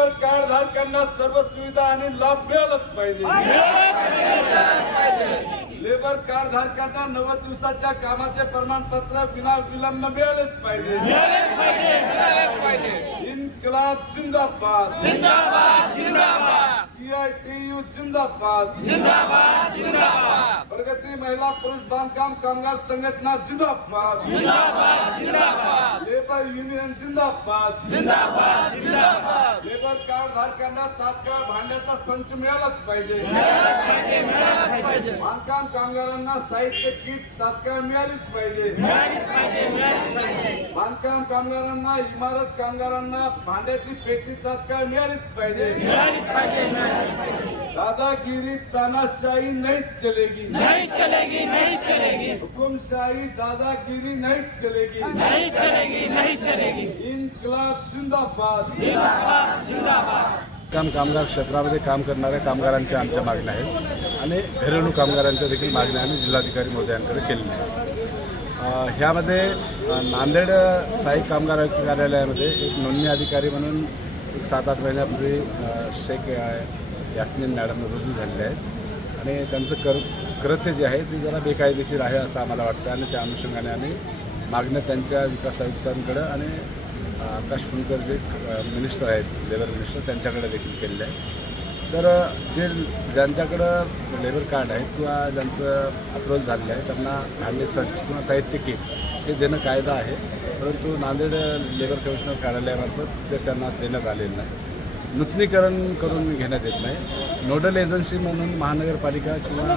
Labour card धारकांना सर्व सुविधा आणि लाभ मिळालाच पाहिजे। लेबर कार्ड धारकांना 90 दिवसाच्या कामाचे प्रमाणपत्र विना विलंब मिळालेच पाहिजे। इन्कलाब जिंदाबाद जिंदाबाद जिंदाबाद, CITU जिंदाबाद जिंदाबाद जिंदाबाद, प्रगती महिला पुरुष बांधकाम कामगार संघटना जिंदाबाद जिंदाबाद जिंदाबाद, लेबर युनियन जिंदाबाद जिंदाबाद जिंदाबाद, लेबर कार्ड धारकांना तात्काळ भांड्याचा संच मिळालाच पाहिजे। बांधकाम कामगारांना साहित्य किट तात्काळ मिळालीच पाहिजे। बांधकाम कामगारांना इमारत कामगारांना भांड्याची पेटी तात्काळ मिळालीच पाहिजे। दादागिरी तानाशाही नहीं चलेगी नहीं चलेगी नहीं चलेगी, हुकुमशाही दादागिरी नहीं चलेगी नहीं चलेगी नहीं चलेगी, इन्कलाब जिंदाबाद जिंदाबाद जिंदाबाद। कामगार क्षेत्रामध्ये काम करणाऱ्या कामगारांच्या आमच्या मागण्या आहेत आणि घरेलू कामगारांच्या देखील मागण्या आम्ही जिल्हाधिकारी महोदयांकडे केलेल्या आहेत। ह्यामध्ये नांदेड सहाय्यक कामगार आयुक्त कार्यालयामध्ये एक नोंदणी अधिकारी म्हणून एक 7-8 महिन्यापूर्वी शेख यास्मिन मॅडम रुजू झालेले आहेत आणि त्यांचं कृत्य जे आहे ते जरा बेकायदेशीर आहे असं आम्हाला वाटतं आणि त्या अनुषंगाने आम्ही मागण्या त्यांच्या विकास आयुक्तांकडे आणि आकाश फुंडकर जे मिनिस्टर आहेत लेबर मिनिस्टर त्यांच्याकडे देखील केलेलं आहे। तर ज्यांच्याकडं लेबर कार्ड आहेत किंवा ज्यांचं अप्रूव्हल झालेलं आहे त्यांना भांडे संच किंवा साहित्य किट हे देणं कायदा आहे, परंतु नांदेड लेबर कमिशनर कार्यालयामार्फत ते त्यांना देण्यात आलेलं नाही। नूतनीकरण करून घेण्यात येत नाही। नोडल एजन्सी म्हणून महानगरपालिका किंवा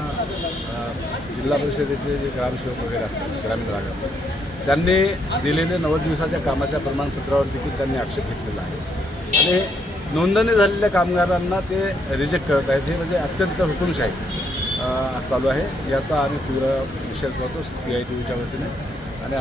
जिल्हा परिषदेचे जे ग्रामसेवक वगैरे असतात ग्रामीण भागात त्यांनी दिलेले 90 दिवसाच्या कामाच्या प्रमाणपत्रावर देखील त्यांनी आक्षेप घेतलेला आहे आणि नोंदणी झालेल्या कामगारांना ते रिजेक्ट करत आहेत। हे म्हणजे अत्यंत हुकुमशाही चालू आहे, याचा आम्ही तीव्र निषेध करतो CITUच्या वतीने आणि